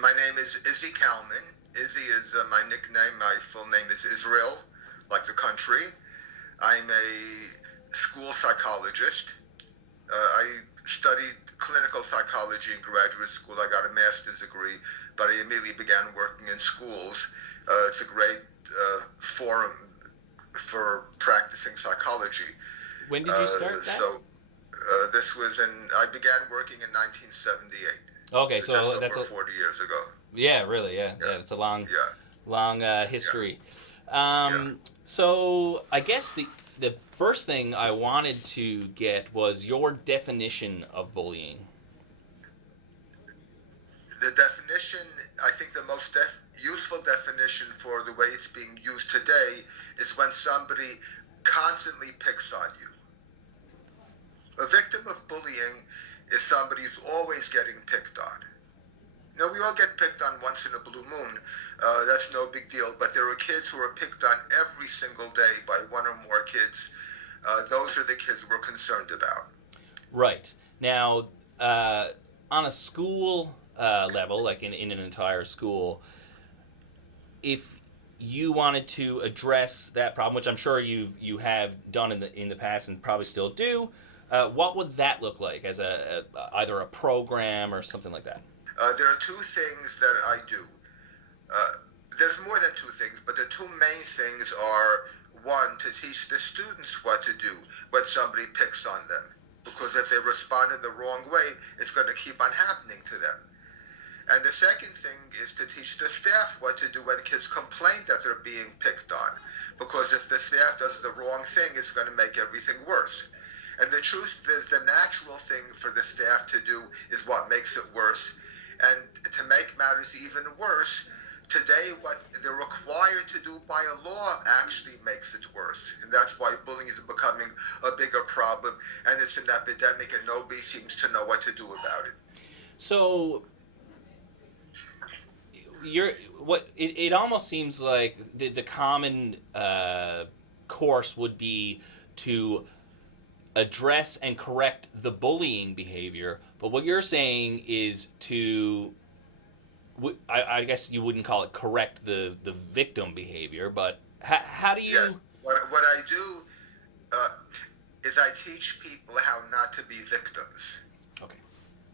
My name is Izzy Kalman. Izzy is my nickname. My full name is Israel, like the country. I'm a school psychologist. I studied clinical psychology in graduate school. I got a master's degree, but I immediately began working in schools. It's a great forum for practicing psychology. When did you start that? This was I began working in 1978, Okay, so just so that's over a 40 years ago. yeah, really, yeah, Yeah, yeah. It's a long, yeah, long yeah, history. yeah. So I guess the first thing I wanted to get was your definition of bullying. The definition, I think the most useful definition for the way it's being used today is when somebody constantly picks on you. A victim of bullying is somebody who's always getting picked on. We all get picked on once in a blue moon. That's no big deal. But there are kids who are picked on every single day by one or more kids. Those are the kids we're concerned about. Right. Now, on a school level, like in an entire school, if you wanted to address that problem, which I'm sure you have done in the past and probably still do, what would that look like as either a program or something like that? There are two things that I do. Uh, there's more than two things, but the two main things are one, to teach the students what to do when somebody picks on them. Because if they respond in the wrong way, it's going to keep on happening to them. And the second thing is to teach the staff what to do when kids complain that they're being picked on. Because if the staff does the wrong thing, it's going to make everything worse. And the truth is, the natural thing for the staff to do is what makes it worse. And to make matters even worse, today what they're required to do by a law actually makes it worse. And that's why bullying is becoming a bigger problem, and it's an epidemic, and nobody seems to know what to do about it. So you're what it almost seems like the common course would be to address and correct the bullying behavior, but what you're saying is to I guess you wouldn't call it correct the victim behavior, but how do you? Yes, what I do uh, is I teach people how not to be victims. Okay.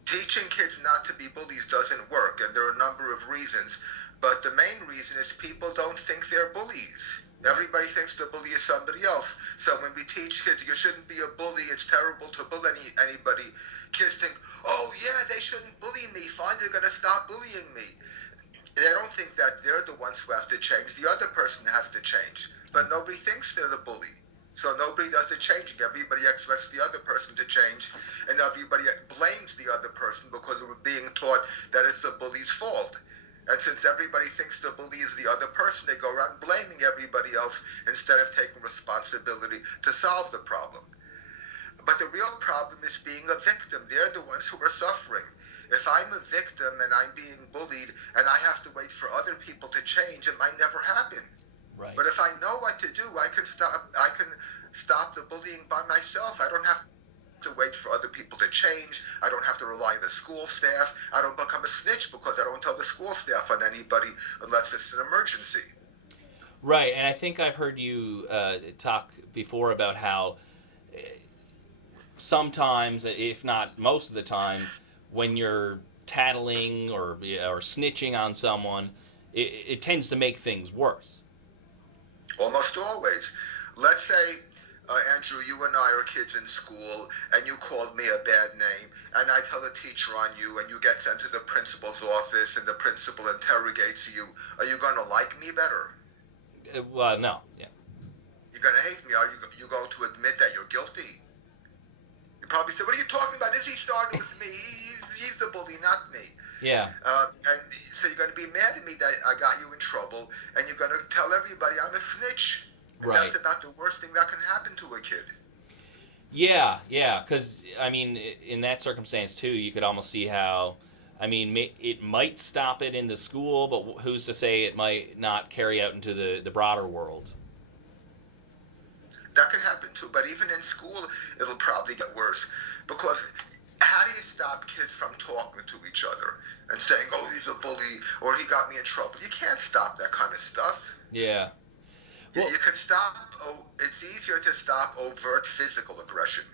Teaching kids not to be bullies doesn't work, and there are a number of reasons. But the main reason is people don't think they're bullies. Right. Everybody thinks the bully is somebody else. So when we teach kids you shouldn't be a bully, it's terrible to bully anybody, kids think, oh yeah, they shouldn't bully me. Fine, they're going to stop bullying me. They don't think that they're the ones who have to change. The other person has to change. But nobody thinks they're the bully. So nobody does the changing. Everybody expects the other person to change, and everybody blames the other person because we're being taught that it's the bully's fault. And since everybody thinks the bully is the other person, they go around blaming everybody else instead of taking responsibility to solve the problem. But the real problem is being a victim. They're the ones who are suffering. If I'm a victim and I'm being bullied and I have to wait for other people to change, it might never happen. Right. But if I know what to do, I can stop the bullying by myself. I don't have to wait for other people to change. I don't have to rely on the school staff. I don't become a snitch because I don't tell the school staff on anybody unless it's an emergency. Right, and I think I've heard you talk before about how sometimes, if not most of the time, when you're tattling or snitching on someone, it tends to make things worse. Almost always. Let's say, Andrew, you and I are kids in school, and you called me a bad name, and I tell the teacher on you, and you get sent to the principal's office, and the principal interrogates you. Are you going to like me better? Well, no, yeah, You're going to hate me. Are you going to admit that you're guilty? You probably say, what are you talking about? Is he starting with me? He's the bully, not me. yeah, And so you're going to be mad at me that I got you in trouble, and you're going to tell everybody I'm a snitch. And right, that's about the worst thing that can happen to a kid. yeah, yeah. Because I mean, in that circumstance too, you could almost see how. I mean, it might stop it in the school, but who's to say it might not carry out into the broader world? That can happen too, but even in school, it'll probably get worse. Because how do you stop kids from talking to each other and saying, "Oh, he's a bully," or "He got me in trouble"? You can't stop that kind of stuff. Yeah. You, Well, you can stop. Oh, it's easier to stop overt physical aggression.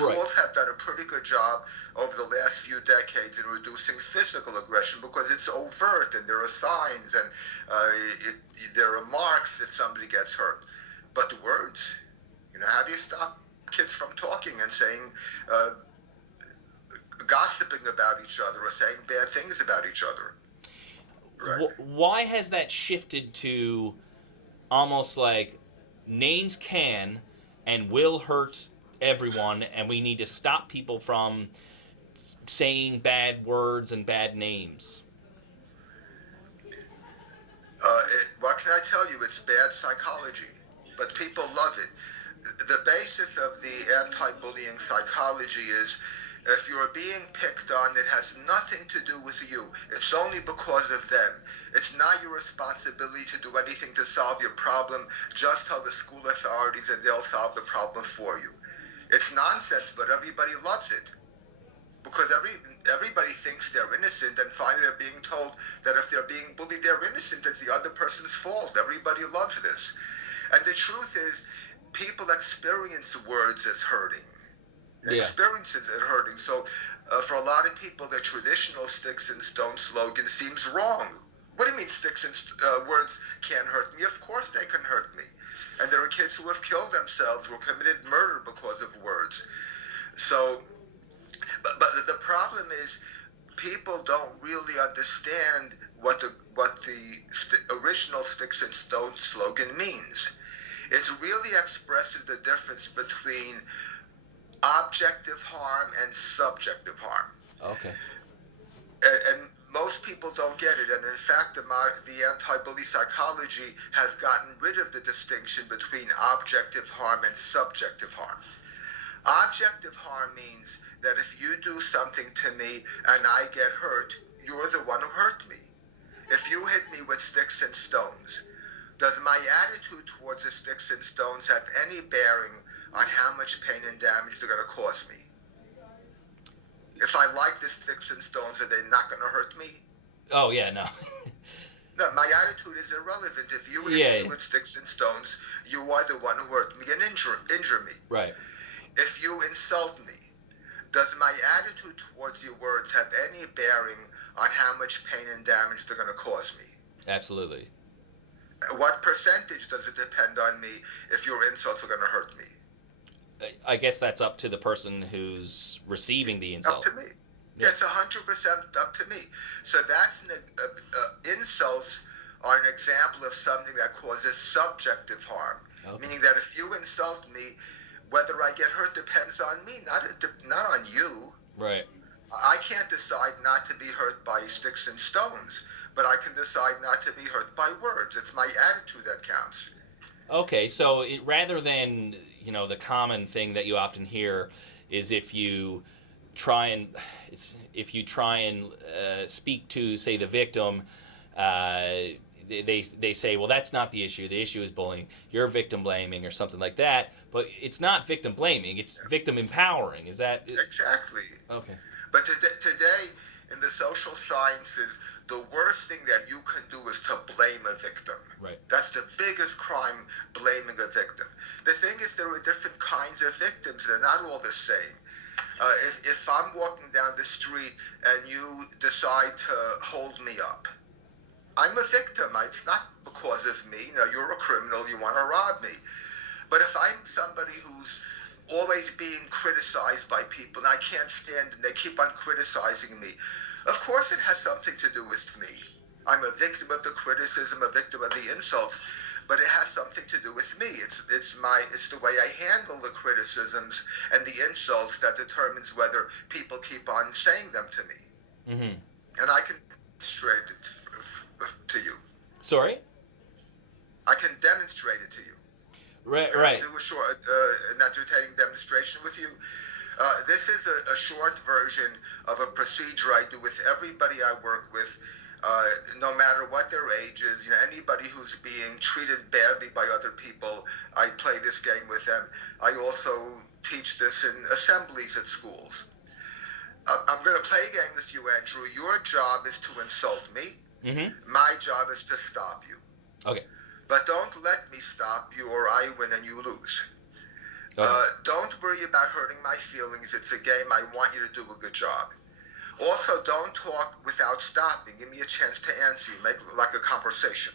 right. Schools have done a pretty good job over the last few decades in reducing physical aggression because it's overt and there are signs and there are marks if somebody gets hurt. But the words, how do you stop kids from talking and saying, gossiping about each other or saying bad things about each other? Right. Why has that shifted to almost like names can and will hurt everyone, and we need to stop people from saying bad words and bad names? What can I tell you? It's bad psychology, but people love it. The basis of the anti-bullying psychology is if you're being picked on, it has nothing to do with you. It's only because of them. It's not your responsibility to do anything to solve your problem. Just tell the school authorities and they'll solve the problem for you. It's nonsense, but everybody loves it. Because everybody thinks they're innocent, and finally they're being told that if they're being bullied, they're innocent. It's the other person's fault. Everybody loves this. And the truth is, people experience words as hurting. Experiences as hurting. So for a lot of people, the traditional sticks and stones slogan seems wrong. What do you mean sticks and words can't hurt me? Of course they can hurt me. And there are kids who have killed themselves or committed murder because of words. So... But the problem is people don't really understand what the original sticks and stones slogan means. It really expresses the difference between objective harm and subjective harm. Okay. And most people don't get it. And in fact, the anti-bully psychology has gotten rid of the distinction between objective harm and subjective harm. Objective harm means that if you do something to me and I get hurt, you're the one who hurt me. If you hit me with sticks and stones, does my attitude towards the sticks and stones have any bearing on how much pain and damage they're going to cause me? If I like the sticks and stones, are they not going to hurt me? Oh, yeah, no. No, my attitude is irrelevant. If you hit me with sticks and stones, you are the one who hurt me and injure me. Right. If you insult me, does my attitude towards your words have any bearing on how much pain and damage they're going to cause me? Absolutely. What percentage does it depend on me if your insults are going to hurt me? I guess that's up to the person who's receiving the insult. Up to me. Yeah, it's 100% up to me. So that's insults are an example of something that causes subjective harm. Okay. Meaning that if you insult me, whether I get hurt depends on me, not on you. Right. I can't decide not to be hurt by sticks and stones, but I can decide not to be hurt by words. It's my attitude that counts. Okay, so rather than, the common thing that you often hear is if you try and speak to, say, the victim, they say, well, that's not the issue. The issue is bullying. You're victim blaming or something like that. But it's not victim blaming. It's victim empowering. Is that... Exactly. Okay. But today, in the social sciences, the worst thing that you can do is to blame a victim. Right. That's the biggest crime, blaming a victim. The thing is, there are different kinds of victims. They're not all the same. If I'm walking down the street and you decide to hold me up, I'm a victim. It's not because of me. You're a criminal. You want to rob me. But if I'm somebody who's always being criticized by people and I can't stand it and they keep on criticizing me, of course it has something to do with me. I'm a victim of the criticism, a victim of the insults, but it has something to do with me. It's the way I handle the criticisms and the insults that determines whether people keep on saying them to me. Mm-hmm. And I can demonstrate it to you. Sorry? I can demonstrate it to you. Right. I'll do an entertaining demonstration with you. This is a short version of a procedure I do with everybody I work with, no matter what their age is. Anybody who's being treated badly by other people, I play this game with them. I also teach this in assemblies at schools. I'm going to play a game with you, Andrew. Your job is to insult me. Mm-hmm. My job is to stop you. Okay. But don't let me stop you, or I win and you lose. Okay. Don't worry about hurting my feelings. It's a game. I want you to do a good job. Also, don't talk without stopping. Give me a chance to answer you. Make it like a conversation.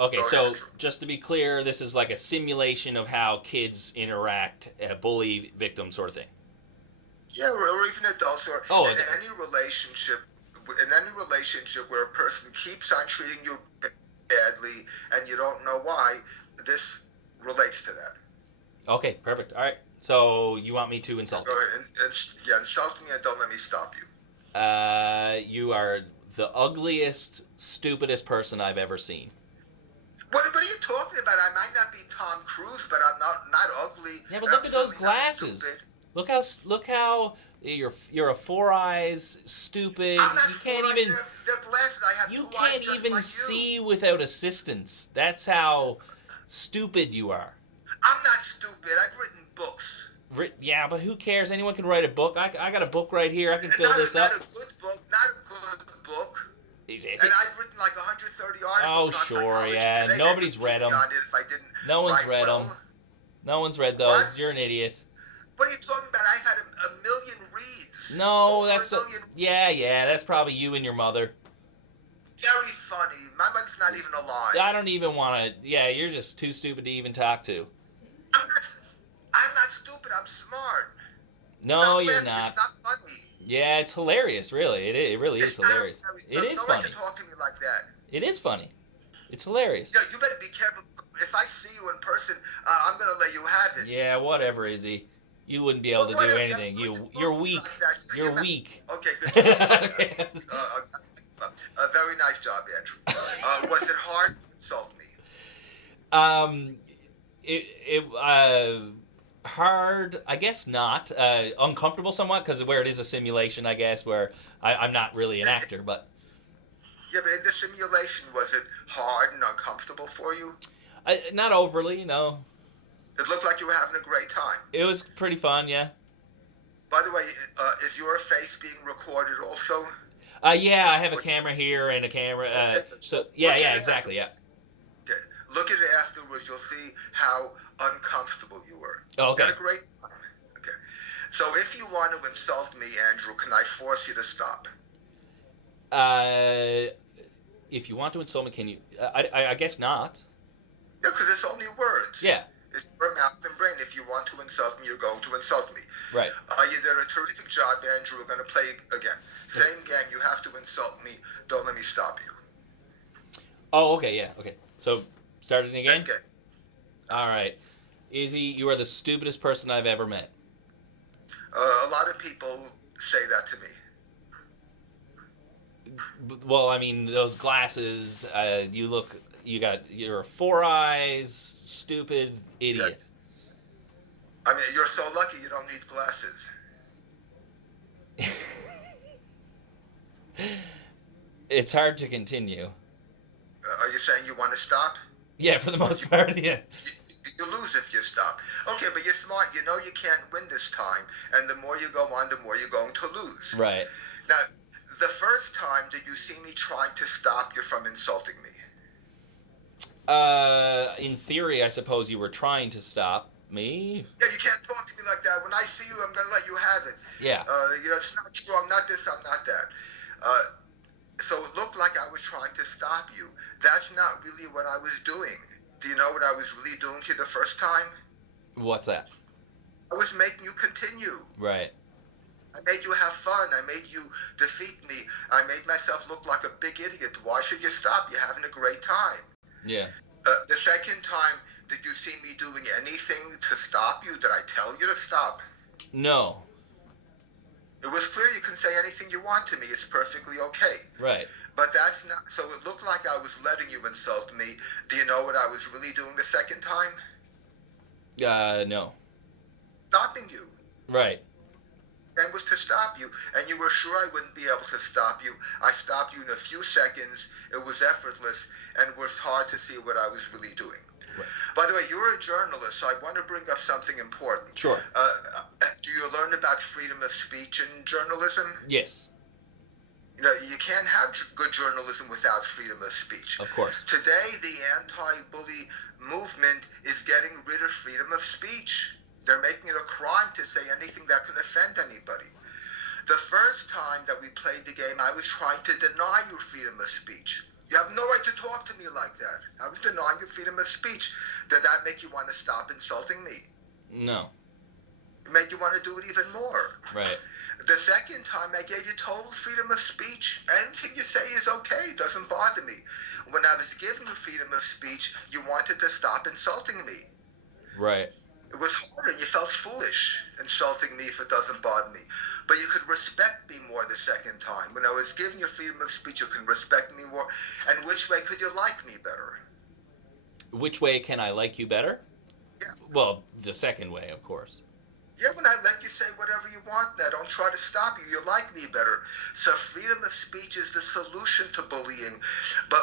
Okay, Go so ahead, Andrew. just to be clear, this is like a simulation of how kids interact, bully victim sort of thing. Yeah, or even adults, or Oh, in any relationship. In any relationship where a person keeps on treating you badly and you don't know why, this relates to that. Okay, perfect. All right. So you want me to insult Go ahead and insult me and don't let me stop you. you? You are the ugliest, stupidest person I've ever seen. What are you talking about? I might not be Tom Cruise, but I'm not ugly. Yeah, but and look I'm at those certainly not glasses. stupid. Look how you're a four eyes, stupid. I'm not You can't sure. even They're glasses. I have you two eyes can't just even like see you. without assistance. That's how stupid you are. I'm not stupid. I've written books. Yeah, but who cares? Anyone can write a book. I got a book right here. I can fill Not this not up. a good book. Not a good book. Is And it? I've written like 130 Oh, articles on sure, psychology yeah. today. Nobody's They would read keep me them. on it if I didn't No one's write read well. them. No one's read What? those. You're an idiot. What are you talking about? I've had a million reads. No, Over that's a million. yeah. That's probably you and your mother. Very funny. My mother's not even alive. I don't even want to. Yeah, you're just too stupid to even talk to. I'm not stupid. I'm smart. No, Stop you're laughing. not. It's not funny. Yeah, it's hilarious. Really, it really is It's not hilarious. hilarious. It is No right funny. to talk to me like that. It is funny. It's hilarious. Yeah, you better be careful. If I see you in person, I'm gonna let you have it. Yeah, whatever, Izzy. You wouldn't be able to do anything. You're weak. You're weak. Okay, good job. Okay. A very nice job, Andrew. Was it hard to insult me? Hard. I guess not. Uncomfortable somewhat because where it is a simulation. I guess where I'm not really an actor, but. Yeah, but in the simulation, was it hard and uncomfortable for you? Not overly, no. It looked like you were having a great time. It was pretty fun, yeah. By the way, is your face being recorded also? Yeah, I have a camera here and a camera. Yeah, exactly, yeah. Okay. Look at it afterwards. You'll see how uncomfortable you were. Oh, okay. You had a great time. Okay. So if you want to insult me, Andrew, can I force you to stop? If you want to insult me, can you? I guess not. Yeah, because it's only words. Yeah. It's your mouth and brain. If you want to insult me, you're going to insult me. Right. You did a terrific job, Andrew. We're going to play again. Same game. You have to insult me. Don't let me stop you. Oh, okay, yeah, okay. So, starting again? Okay. All right. Izzy, you are the stupidest person I've ever met. A lot of people say that to me. Well, I mean, those glasses, you're four eyes, stupid idiot. Yeah. I mean, you're so lucky you don't need glasses. It's hard to continue. Are you saying you want to stop? Yeah, for the most part, yeah. You lose if you stop. Okay, but you're smart. You know you can't win this time. And the more you go on, the more you're going to lose. Right. Now, the first time, did you see me trying to stop you from insulting me? In theory, I suppose you were trying to stop me. Yeah, you can't talk to me like that. When I see you, I'm going to let you have it. Yeah. It's not true. I'm not this, I'm not that. So it looked like I was trying to stop you. That's not really what I was doing. Do you know what I was really doing to you the first time? What's that? I was making you continue. Right. I made you have fun. I made you defeat me. I made myself look like a big idiot. Why should you stop? You're having a great time. Yeah. The second time, did you see me doing anything to stop you? Did I tell you to stop? No. It was clear you can say anything you want to me. It's perfectly okay. Right. But that's not... So it looked like I was letting you insult me. Do you know what I was really doing the second time? No. Stopping you. Right. And was to stop you, and you were sure I wouldn't be able to stop you. I stopped you in a few seconds. It was effortless, and it was hard to see what I was really doing. Right. By the way, you're a journalist, so I want to bring up something important. Sure. Do you learn about about freedom of speech in journalism? Yes, You can't have good journalism without freedom of speech. of course. Today, the anti-bully movement is getting rid of freedom of speech. They're making it a crime to say anything that can offend anybody. The first time that we played the game, I was trying to deny you freedom of speech. You have no right to talk to me like that. I was denying you freedom of speech. Did that make you want to stop insulting me? No. It made you want to do it even more. Right. The second time, I gave you total freedom of speech. Anything you say is okay. It doesn't bother me. When I was giving you freedom of speech, you wanted to stop insulting me. Right. It was hard, and you felt foolish insulting me if it doesn't bother me. But you could respect me more the second time. When I was giving you freedom of speech, you can respect me more. And which way could you like me better? Which way can I like you better? Yeah. Well, the second way, of course. Yeah, when I let you say whatever you want, I don't try to stop you. You like me better. So freedom of speech is the solution to bullying. But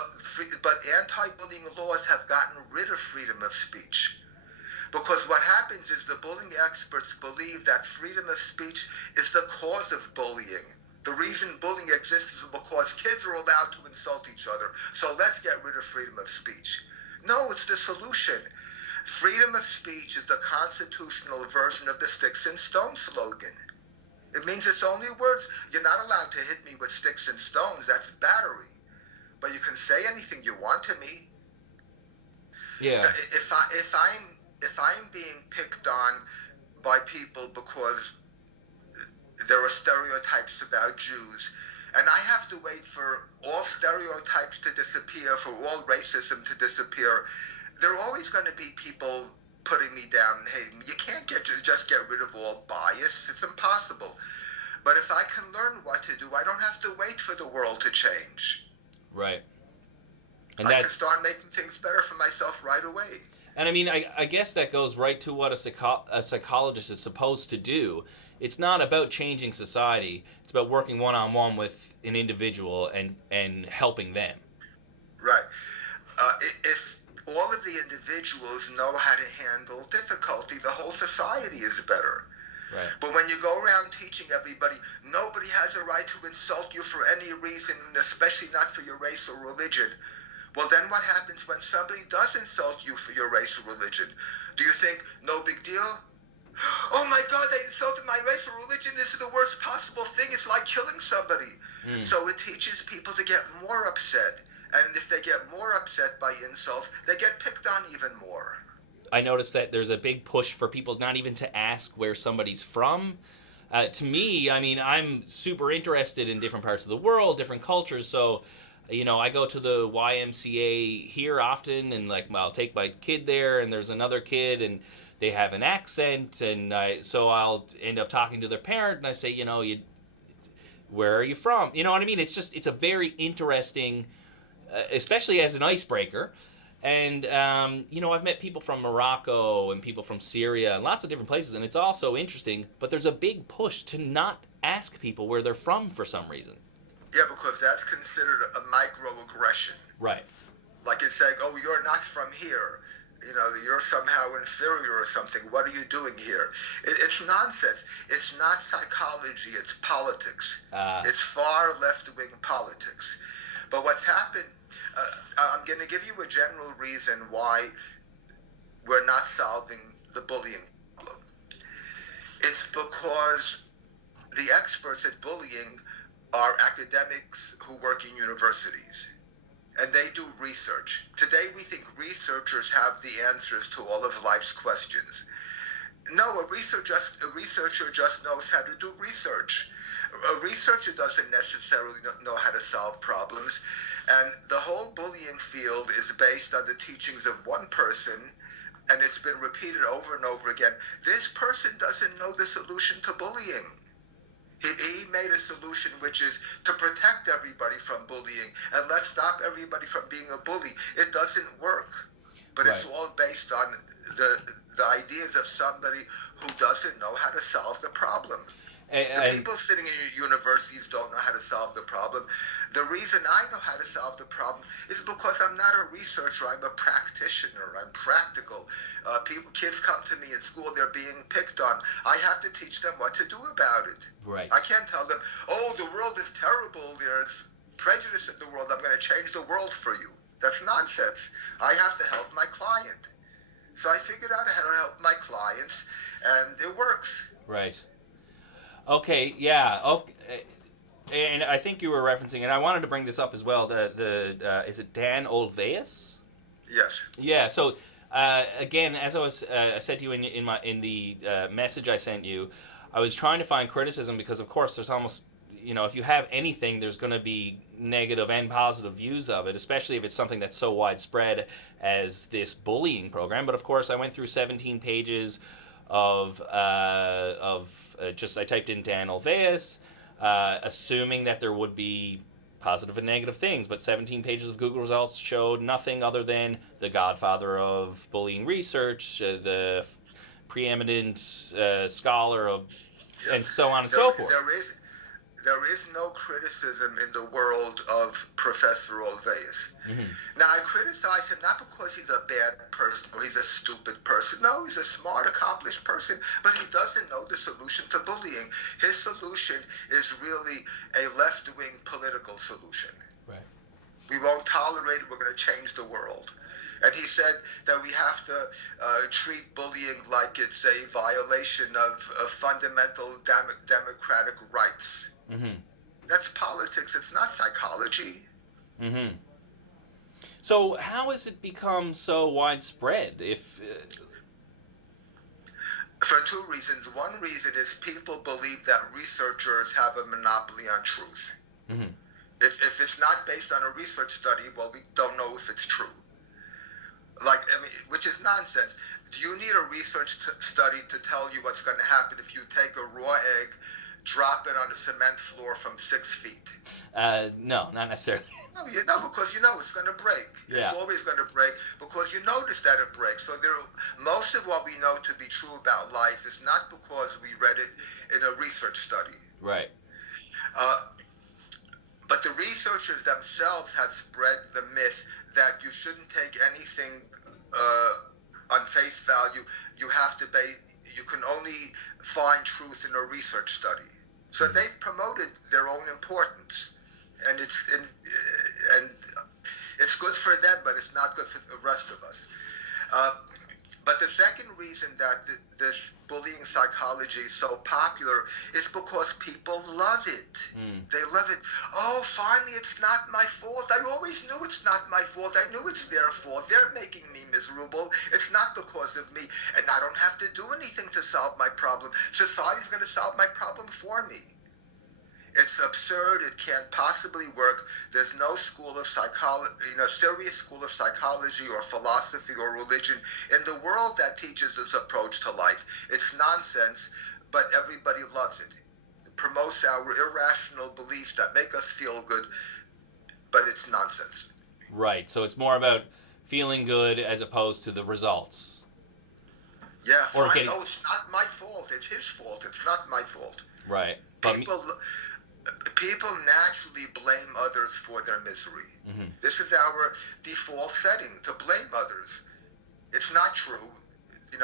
anti-bullying laws have gotten rid of freedom of speech. Because what happens is the bullying experts believe that freedom of speech is the cause of bullying. The reason bullying exists is because kids are allowed to insult each other. So let's get rid of freedom of speech. No, it's the solution. Freedom of speech is the constitutional version of the sticks and stones slogan. It means it's only words. You're not allowed to hit me with sticks and stones. That's battery. But you can say anything you want to me. Yeah. If I'm being picked on by people because there are stereotypes about Jews, and I have to wait for all stereotypes to disappear, for all racism to disappear, there are always going to be people putting me down and hating me. You can't just get rid of all bias. It's impossible. But if I can learn what to do, I don't have to wait for the world to change. Right. And I can start making things better for myself right away. And I mean, I guess that goes right to what a psychologist is supposed to do. It's not about changing society. It's about working one-on-one with an individual and helping them. Right. If all of the individuals know how to handle difficulty, the whole society is better. Right. But when you go around teaching everybody, nobody has a right to insult you for any reason, especially not for your race or religion. Well, then what happens when somebody does insult you for your race or religion? Do you think, no big deal? Oh my God, they insulted my race or religion. This is the worst possible thing. It's like killing somebody. So it teaches people to get more upset. And if they get more upset by insults, they get picked on even more. I noticed that there's a big push for people not even to ask where somebody's from. To me, I mean, I'm super interested in different parts of the world, different cultures, so I go to the YMCA here often, and I'll take my kid there, and there's another kid, and they have an accent, and so I'll end up talking to their parent, and I say, where are you from? You know what I mean? It's a very interesting, especially as an icebreaker, and I've met people from Morocco and people from Syria and lots of different places, and it's also interesting, but there's a big push to not ask people where they're from for some reason. Yeah, because that's considered a microaggression. Right. Like it's like, oh, you're not from here. You're somehow inferior or something. What are you doing here? It's nonsense. It's not psychology. It's politics. It's far left-wing politics. But what's happened, I'm going to give you a general reason why we're not solving the bullying problem. It's because the experts at bullying are academics who work in universities, and they do research. Today we think researchers have the answers to all of life's questions. No, a researcher just knows how to do research. A researcher doesn't necessarily know how to solve problems, and the whole bullying field is based on the teachings of one person, and it's been repeated over and over again. This person doesn't know the solution to bullying. He made a solution which is to protect everybody from bullying and let's stop everybody from being a bully. It doesn't work. But It's all based on the ideas of somebody who doesn't know how to solve the problem. The And people sitting in universities don't know how to solve the problem. The reason I know how to solve the problem is because I'm not a researcher. I'm a practitioner. I'm practical. Kids come to me in school. They're being picked on. I have to teach them what to do about it. right. I can't tell them, oh, the world is terrible. There's prejudice in the world. I'm going to change the world for you. That's nonsense. I have to help my client. So I figured out how to help my clients, and it works. Right. Okay. Yeah. Okay. And I think you were referencing, and I wanted to bring this up as well. The is it Dan Olweus? Yes. Yeah. So again, as I said to you in the message I sent you, I was trying to find criticism because, of course, there's almost, if you have anything, there's going to be negative and positive views of it, especially if it's something that's so widespread as this bullying program. But of course, I went through 17 pages of just, I typed in Dan Olweus, assuming that there would be positive and negative things, but 17 pages of Google results showed nothing other than the godfather of bullying research, the preeminent scholar of, Yes. and so on and so forth. There is no criticism in the world of Professor Olweus. Mm-hmm. Now, I criticize him not because he's a bad person or he's a stupid person. No, he's a smart, accomplished person, but he doesn't know the solution to bullying. His solution is really a left-wing political solution. Right. We won't tolerate it. We're going to change the world. And he said that we have to treat bullying like it's a violation of fundamental democratic rights. Mm-hmm. That's politics. It's not psychology. Mm-hmm. So how has it become so widespread? For two reasons. One reason is people believe that researchers have a monopoly on truth. Mm-hmm. If it's not based on a research study, well, we don't know if it's true. Which is nonsense. Do you need a research study to tell you what's going to happen if you take a raw egg, drop it on a cement floor from 6 feet? No, not necessarily. No, because it's going to break. Yeah. It's always going to break because you notice that it breaks. So most of what we know to be true about life is not because we read it in a research study. Right. But the researchers themselves have spread the myth that you shouldn't take anything on face value. You can only find truth in a research study. So they've promoted their own importance, and it's good for them, but it's not good for the rest of us. But the second reason that this bullying psychology is so popular is because people love it. They love it. Oh, finally, it's not my fault. I always knew it's not my fault. I knew it's their fault. They're making me miserable. It's not because of me. And I don't have to do anything to solve my problem. Society's going to solve my problem for me. It's absurd. It can't possibly work. There's no school of psychology, serious school of psychology or philosophy or religion in the world that teaches this approach to life. It's nonsense, but everybody loves it. It promotes our irrational beliefs that make us feel good, but it's nonsense. Right. So it's more about feeling good as opposed to the results. Yeah, fine. Oh, it's not my fault. It's his fault. It's not my fault. Right. People naturally blame others for their misery. Mm-hmm. This is our default setting, to blame others. It's not true.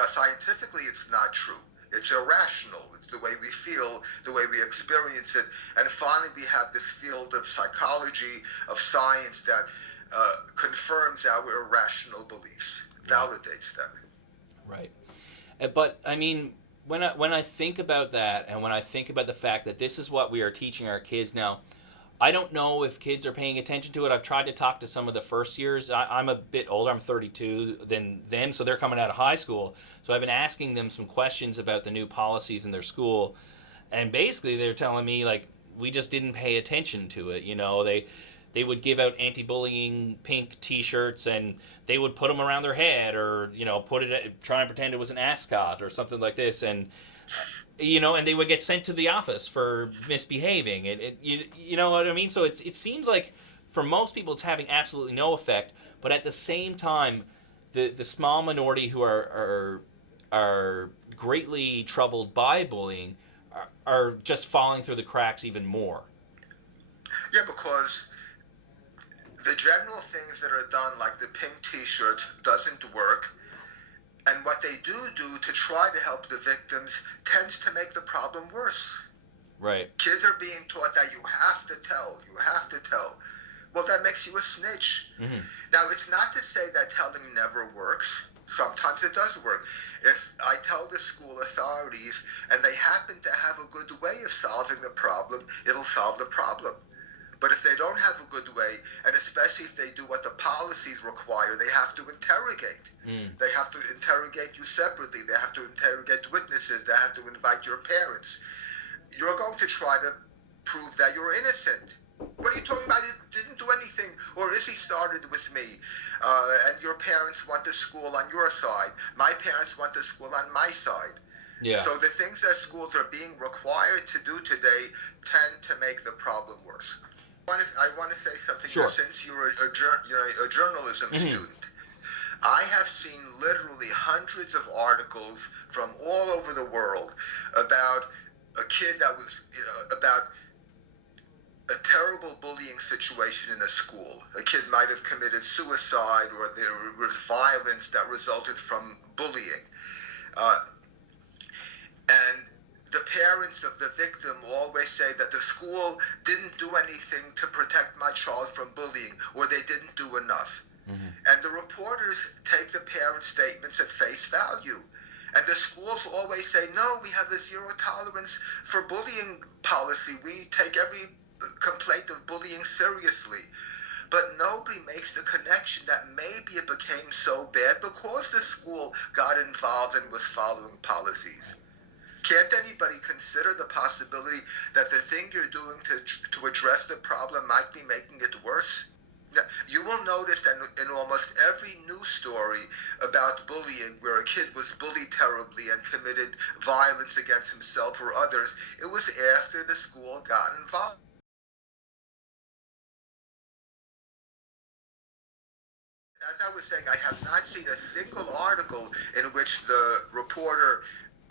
Scientifically, it's not true. It's irrational. It's the way we feel, the way we experience it. And finally, we have this field of psychology, of science that confirms our irrational beliefs, validates them. Right. But, I mean, when I think about that, and when I think about the fact that this is what we are teaching our kids now, I don't know if kids are paying attention to it. I've tried to talk to some of the first years. I'm a bit older. I'm 32 than them, so they're coming out of high school. So I've been asking them some questions about the new policies in their school, and basically they're telling me, like, we just didn't pay attention to it. They would give out anti-bullying pink T-shirts, and they would put them around their head, or try and pretend it was an ascot or something like this, and and they would get sent to the office for misbehaving. You know what I mean? So it seems like for most people it's having absolutely no effect, but at the same time, the small minority who are greatly troubled by bullying are just falling through the cracks even more. Yeah, because the general things that are done, like the pink T-shirts, doesn't work. And what they do to try to help the victims tends to make the problem worse. Right. Kids are being taught that you have to tell, you have to tell. Well, that makes you a snitch. Mm-hmm. Now, it's not to say that telling never works. Sometimes it does work. If I tell the school authorities and they happen to have a good way of solving the problem, it'll solve the problem. But if they don't have a good way, and especially if they do what the policies require, they have to interrogate. They have to interrogate you separately. They have to interrogate witnesses. They have to invite your parents. You're going to try to prove that you're innocent. What are you talking about? He didn't do anything. Or Izzy started with me. And your parents want the school on your side. My parents want the school on my side. Yeah. So the things that schools are being required to do today tend to make the problem worse. I want to say something. Sure. Since you're a journalism student, I have seen literally hundreds of articles from all over the world about a kid that was, about a terrible bullying situation in a school. A kid might have committed suicide, or there was violence that resulted from bullying. And the parents of the victim always say that the school didn't do anything to protect my child from bullying, or they didn't do enough. Mm-hmm. And the reporters take the parents' statements at face value. And the schools always say, no, we have a zero tolerance for bullying policy. We take every complaint of bullying seriously. But nobody makes the connection that maybe it became so bad because the school got involved and was following policies. Can't anybody consider the possibility that the thing you're doing to address the problem might be making it worse? You will notice that in almost every news story about bullying, where a kid was bullied terribly and committed violence against himself or others, it was after the school got involved. As I was saying, I have not seen a single article in which the reporter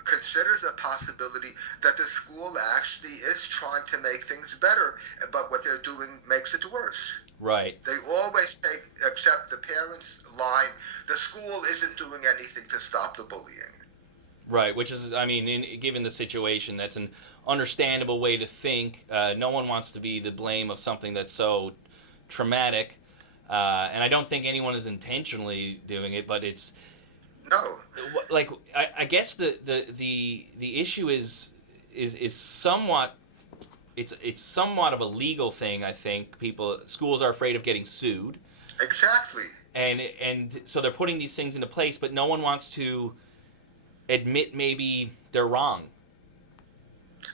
considers a possibility that the school actually is trying to make things better, but what they're doing makes it worse. Right. They always accept the parents' line, the school isn't doing anything to stop the bullying. Right, which is, I mean, given the situation, that's an understandable way to think. No one wants to be the blame of something that's so traumatic, and I don't think anyone is intentionally doing it, but it's... No. Like, I guess the issue is somewhat... It's somewhat of a legal thing, I think. Schools are afraid of getting sued. Exactly. And so they're putting these things into place, but no one wants to admit maybe they're wrong.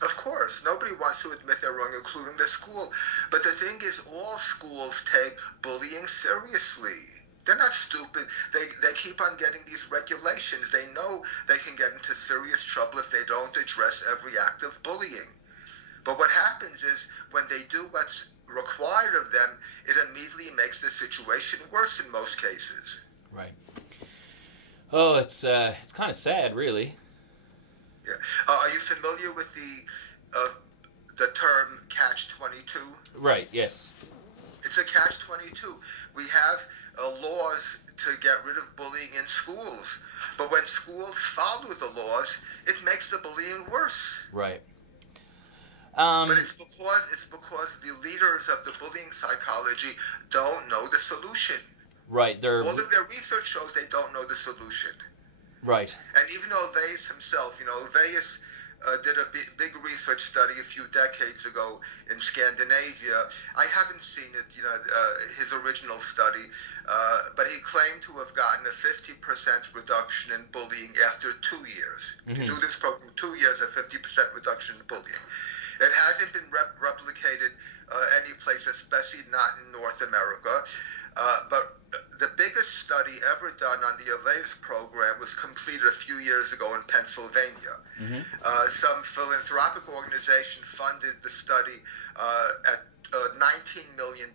Of course. Nobody wants to admit they're wrong, including the school. But the thing is, all schools take bullying seriously. They're not stupid. They keep on getting these regulations. They know they can get into serious trouble if they don't address every act of bullying. But what happens is, when they do what's required of them, it immediately makes the situation worse in most cases. Right. Oh, it's kind of sad, really. Yeah. Are you familiar with the term catch-22? Right. Yes. It's a catch-22. We have laws to get rid of bullying in schools, but when schools follow the laws, it makes the bullying worse. Right. But it's because the leaders of the bullying psychology don't know the solution. Right. All of their research shows they don't know the solution. Right. And even Olweus himself, Olweus did a big research study a few decades ago in Scandinavia. I haven't seen it, his original study, but he claimed to have gotten a 50% reduction in bullying after 2 years. Mm-hmm. You do this program 2 years, a 50% reduction in bullying. It hasn't been replicated any place, especially not in North America. But the biggest study ever done on the Olweus program was completed a few years ago in Pennsylvania. Mm-hmm. Some philanthropic organization funded the study at $19 million.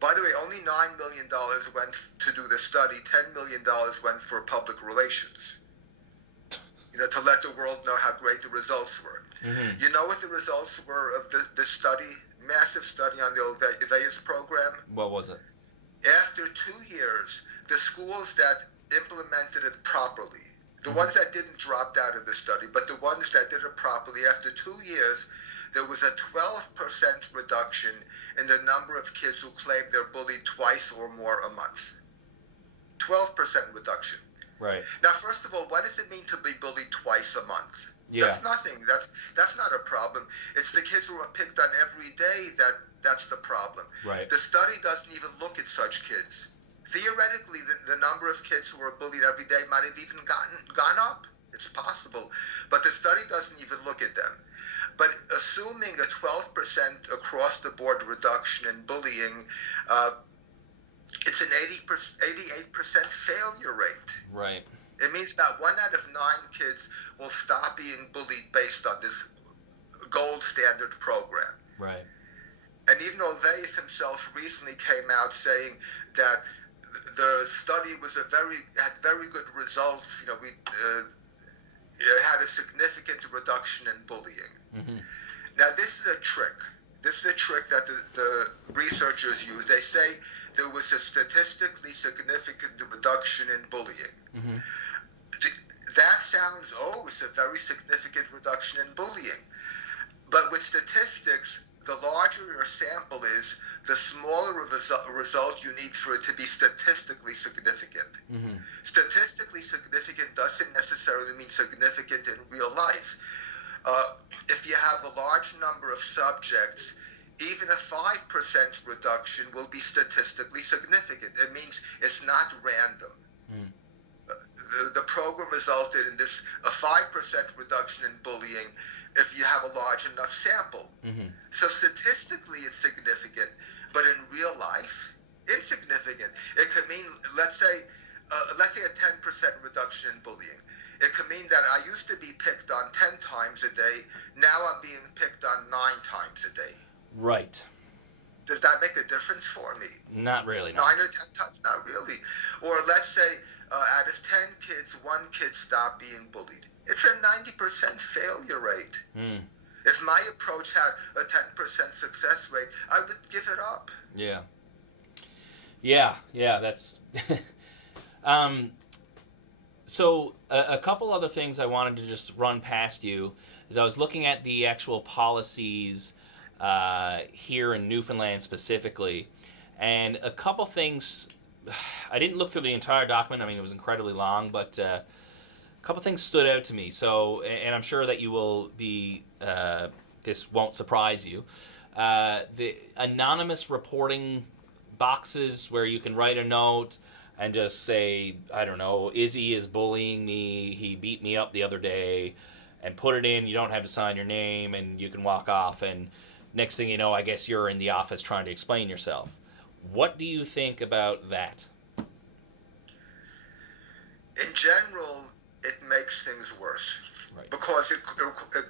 By the way, only $9 million went to do the study. $10 million went for public relations. to let the world know how great the results were. Mm-hmm. You know what the results were of the study, massive study on the Olweus program? What was it? After 2 years, the schools that implemented it properly, the ones that didn't drop out of the study, but the ones that did it properly, after 2 years, there was a 12% reduction in the number of kids who claimed they're bullied twice or more a month. 12% reduction. Right. Now, first of all, what does it mean to be bullied twice a month? Yeah. That's nothing. That's not a problem. It's the kids who are picked on every day that's the problem. Right. The study doesn't even look at such kids. Theoretically, the number of kids who are bullied every day might have even gone up. It's possible. But the study doesn't even look at them. But assuming a 12% across the board reduction in bullying, it's an 88% failure rate. Right. It means that 1 out of 9 kids will stop being bullied based on this gold standard program. Right. And even Olweus himself recently came out saying that the study had very good results. It had a significant reduction in bullying. Mm-hmm. Now, this is a trick. This is a trick that the researchers use. They say there was a statistically significant reduction in bullying. Mm-hmm. That sounds, it's a very significant reduction in bullying. But with statistics, the larger your sample is, the smaller of a result you need for it to be statistically significant. Mm-hmm. Statistically significant doesn't necessarily mean significant in real life. If you have a large number of subjects, even a 5% reduction will be statistically significant. It means it's not random. Mm. The program resulted in a 5% reduction in bullying if you have a large enough sample. Mm-hmm. So statistically it's significant, but in real life, insignificant. It could mean, let's say a 10% reduction in bullying. It could mean that I used to be picked on 10 times a day, now I'm being picked on 9 times a day. Right. Does that make a difference for me? Not really. 9 or 10 times? Not really. Or let's say out of 10 kids, 1 kid stopped being bullied. It's a 90% failure rate. Mm. If my approach had a 10% success rate, I would give it up. Yeah. That's. So a couple other things I wanted to just run past you is I was looking at the actual policies here in Newfoundland specifically, and a couple things. I didn't look through the entire document. I mean, it was incredibly long, but a couple things stood out to me. So, and I'm sure that you will be. This won't surprise you. The anonymous reporting boxes where you can write a note and just say, I don't know, Izzy is bullying me, he beat me up the other day, and put it in. You don't have to sign your name, and you can walk off, and next thing you know, I guess you're in the office trying to explain yourself. What do you think about that? In general, it makes things worse. Right. Because it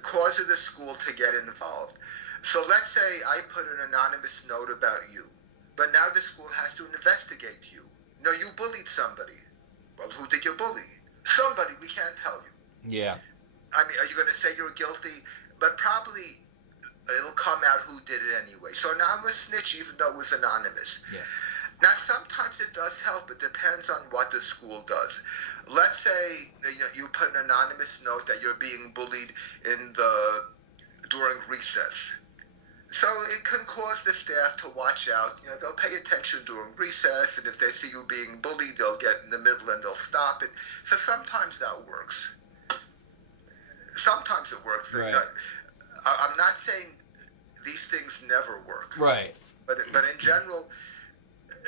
causes the school to get involved. So let's say I put an anonymous note about you, but now the school has to investigate you. No, you bullied somebody. Well, who did you bully? Somebody, we can't tell you. Yeah. I mean, are you going to say you're guilty? But probably it'll come out who did it anyway. So now I'm a snitch even though it was anonymous. Yeah. Now, sometimes it does help. It depends on what the school does. Let's say you put an anonymous note that you're being bullied during recess. So it can cause the staff to watch out. They'll pay attention during recess, and if they see you being bullied, they'll get in the middle and they'll stop it. So sometimes that works. Sometimes it works. Right. I'm not saying these things never work. Right. But in general,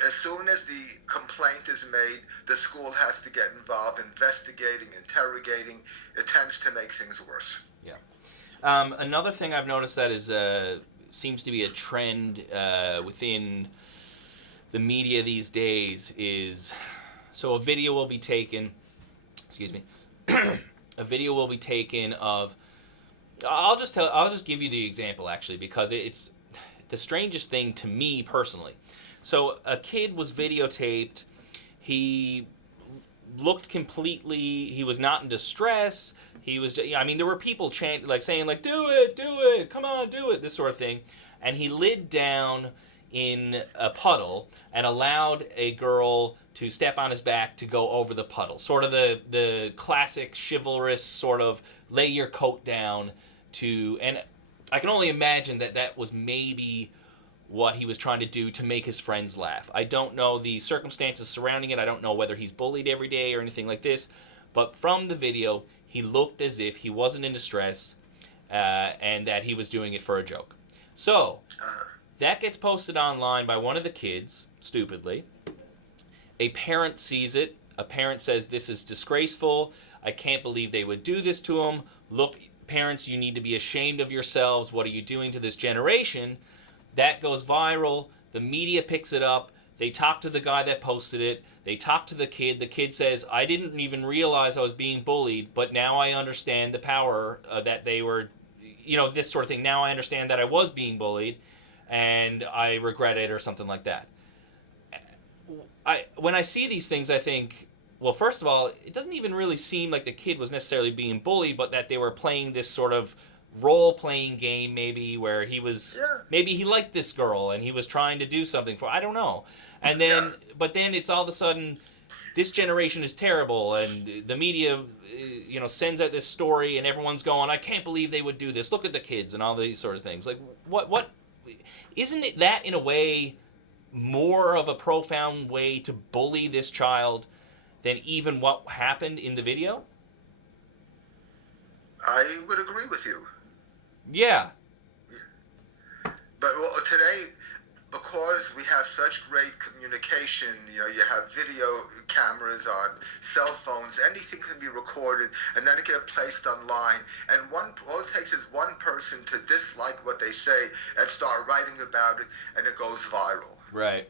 as soon as the complaint is made, the school has to get involved, investigating, interrogating. It tends to make things worse. Yeah. Another thing I've noticed that is seems to be a trend within the media these days is, so a video will be taken. Excuse me. A video will be taken of. I'll just give you the example actually, because it's the strangest thing to me personally. So a kid was videotaped. He looked completely, he was not in distress. He was, I mean, there were people saying like, do it, come on, do it, this sort of thing. And he laid down in a puddle and allowed a girl to step on his back to go over the puddle. Sort of the classic chivalrous sort of lay your coat down to, and I can only imagine that was maybe what he was trying to do to make his friends laugh. I don't know the circumstances surrounding it. I don't know whether he's bullied every day or anything like this. But from the video, he looked as if he wasn't in distress and that he was doing it for a joke. So, that gets posted online by one of the kids, stupidly. A parent sees it. A parent says, this is disgraceful. I can't believe they would do this to him. Look, parents, you need to be ashamed of yourselves. What are you doing to this generation? That goes viral. The media picks it up. They talk to the guy that posted it. They talk to the kid. The kid says, I didn't even realize I was being bullied, but now I understand the power that they were, this sort of thing. Now I understand that I was being bullied, and I regret it, or something like that. When I see these things, I think, well, first of all, it doesn't even really seem like the kid was necessarily being bullied, but that they were playing this sort of role-playing game, maybe, where he was, maybe he liked this girl and he was trying to do something for, I don't know. And then, but then it's all of a sudden, this generation is terrible, and the media, sends out this story, and everyone's going, I can't believe they would do this. Look at the kids and all these sort of things. Like, what, isn't it that in a way more of a profound way to bully this child than even what happened in the video? I would agree with you. Yeah. But today, because we have such great communication, you have video cameras on cell phones, anything can be recorded and then it gets placed online. And all it takes is one person to dislike what they say and start writing about it, and it goes viral. Right.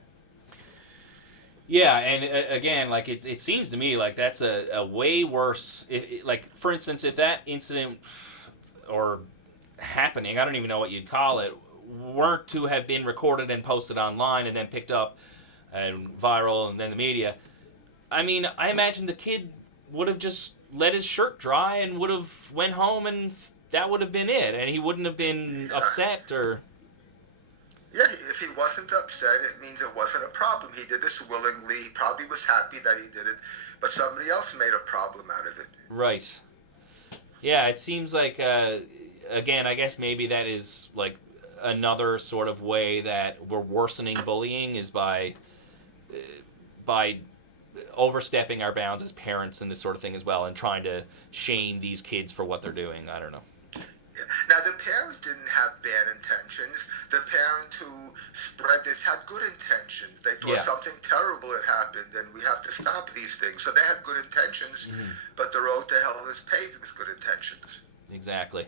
Yeah, and again, like it seems to me like that's a way worse. Like, for instance, if that incident or happening, I don't even know what you'd call it, weren't to have been recorded and posted online and then picked up and viral and then the media, I mean, I imagine the kid would have just let his shirt dry and would have went home, and that would have been it, and he wouldn't have been upset or... Yeah, if he wasn't upset, it means it wasn't a problem. He did this willingly. He probably was happy that he did it, but somebody else made a problem out of it. Right. Yeah, it seems like, again, I guess maybe that is like another sort of way that we're worsening bullying is by overstepping our bounds as parents and this sort of thing as well, and trying to shame these kids for what they're doing. I don't know. Now, the parent didn't have bad intentions. The parent who spread this had good intentions. They thought something terrible had happened, and we have to stop these things. So they had good intentions, but the road to hell is paved with good intentions. Exactly.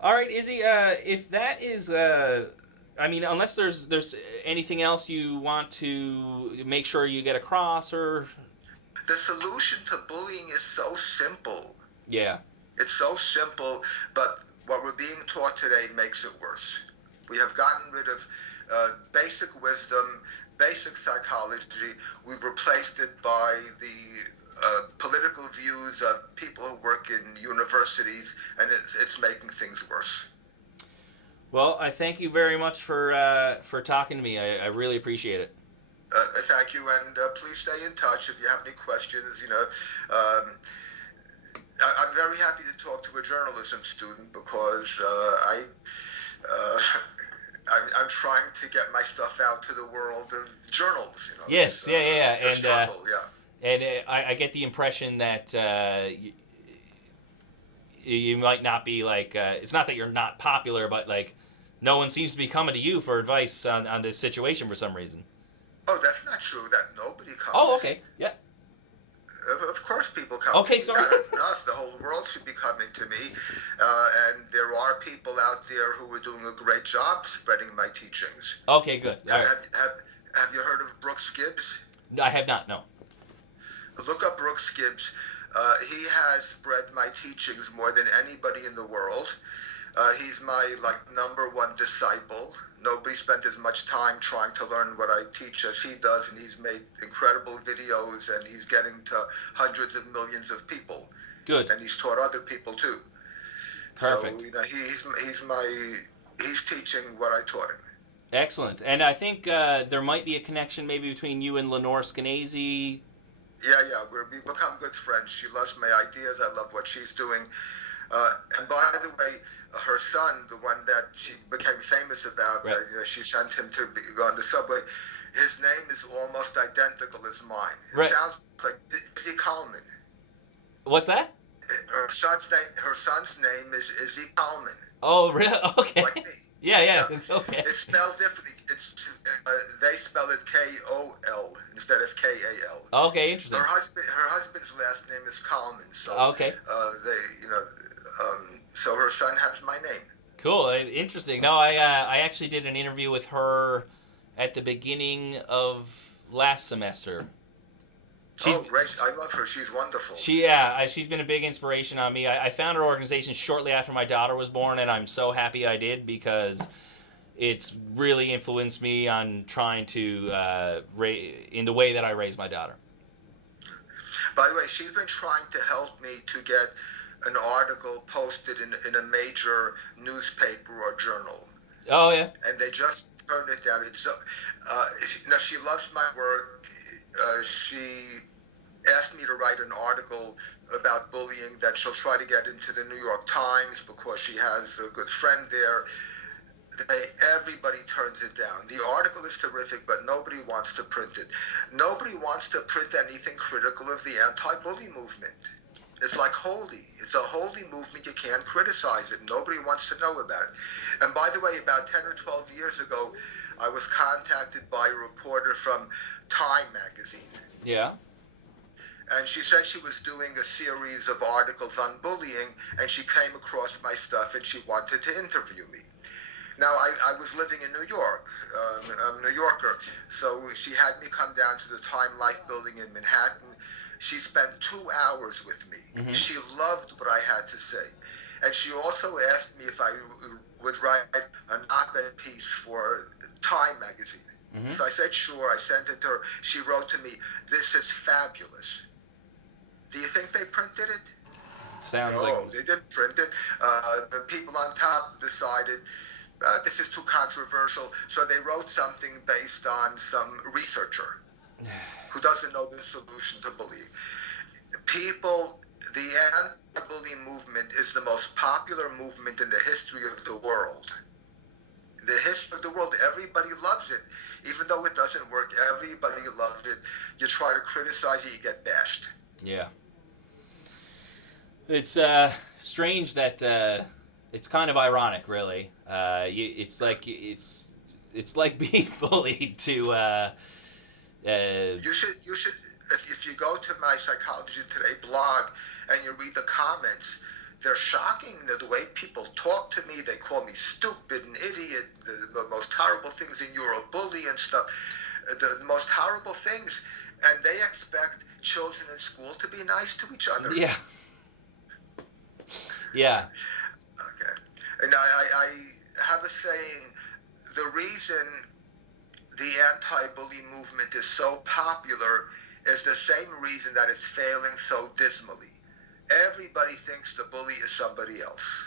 All right, Izzy, if that is... I mean, unless there's anything else you want to make sure you get across, or... The solution to bullying is so simple. Yeah. It's so simple, but what we're being taught today makes it worse. We have gotten rid of basic wisdom, basic psychology. We've replaced it by the political views of people who work in universities, and it's making things worse. Well, I thank you very much for talking to me. I really appreciate it. Thank you, and please stay in touch if you have any questions. I'm very happy to talk to a journalism student because I'm trying to get my stuff out to the world of journals. Yes, yeah. And struggle, and I get the impression that you might not be like. It's not that you're not popular, but like no one seems to be coming to you for advice on this situation for some reason. Oh, that's not true. That nobody comes. Oh, okay, yeah. Of course people come okay, to me. Not enough. The whole world should be coming to me. And there are people out there who are doing a great job spreading my teachings. Okay, good. All right. Have you heard of Brooks Gibbs? No, I have not, no. Look up Brooks Gibbs. He has spread my teachings more than anybody in the world. He's my like number one disciple. Nobody spent as much time trying to learn what I teach as he does, and he's made incredible videos, and he's getting to hundreds of millions of people. Good. And he's taught other people too. Perfect. So he's teaching what I taught him. Excellent. And I think there might be a connection maybe between you and Lenore Skenazy. Yeah, we become good friends. She loves my ideas. I love what she's doing. And by the way, her son, the one that she became famous about, right. She sent him to go on the subway. His name is almost identical as mine. It right. sounds like Izzy Kalman. What's that? Her son's name is Izzy Kalman. Oh, really? Okay. Like me. Yeah. Okay. It's spelled differently. They spell it Kol instead of Kal. Okay, interesting. Her husband's last name is Kalman. So okay. So her son has my name. Cool. Interesting. No, I actually did an interview with her at the beginning of last semester. Great! I love her. She's wonderful. She's been a big inspiration on me. I found her organization shortly after my daughter was born, and I'm so happy I did because it's really influenced me on trying to in the way that I raise my daughter. By the way, she's been trying to help me to get an article posted in a major newspaper or journal. Oh yeah. And they just turned it down. She loves my work. She asked me to write an article about bullying that she'll try to get into the New York Times because she has a good friend there. Everybody turns it down. The article is terrific, but nobody wants to print it. Nobody wants to print anything critical of the anti-bully movement. It's like holy. It's a holy movement. You can't criticize it. Nobody wants to know about it. And by the way, about 10 or 12 years ago, I was contacted by a reporter from Time magazine. Yeah. And she said she was doing a series of articles on bullying, and she came across my stuff, and she wanted to interview me. Now, I was living in New York. I'm a New Yorker. So she had me come down to the Time Life building in Manhattan. She spent 2 hours with me. Mm-hmm. She loved what I had to say. And she also asked me if I would write an op-ed piece for Time magazine. Mm-hmm. So I said, sure. I sent it to her. She wrote to me, "This is fabulous." Do you think they printed it? Sounds no, like... they didn't print it. The people on top decided this is too controversial, so they wrote something based on some researcher who doesn't know the solution to bullying. The anti-bullying movement is the most popular movement in the history of the world. The history of the world, everybody loves it. Even though it doesn't work, everybody loves it. You try to criticize it, you get bashed. Yeah. It's strange that it's kind of ironic, really. It's like being bullied to. You should if you go to my Psychology Today blog and you read the comments, they're shocking. The way people talk to me, they call me stupid and idiot. The most horrible things, and you're a bully and stuff. The most horrible things, and they expect children in school to be nice to each other. Yeah. Yeah. Okay. And I have a saying, the reason the anti-bully movement is so popular is the same reason that it's failing so dismally. Everybody thinks the bully is somebody else.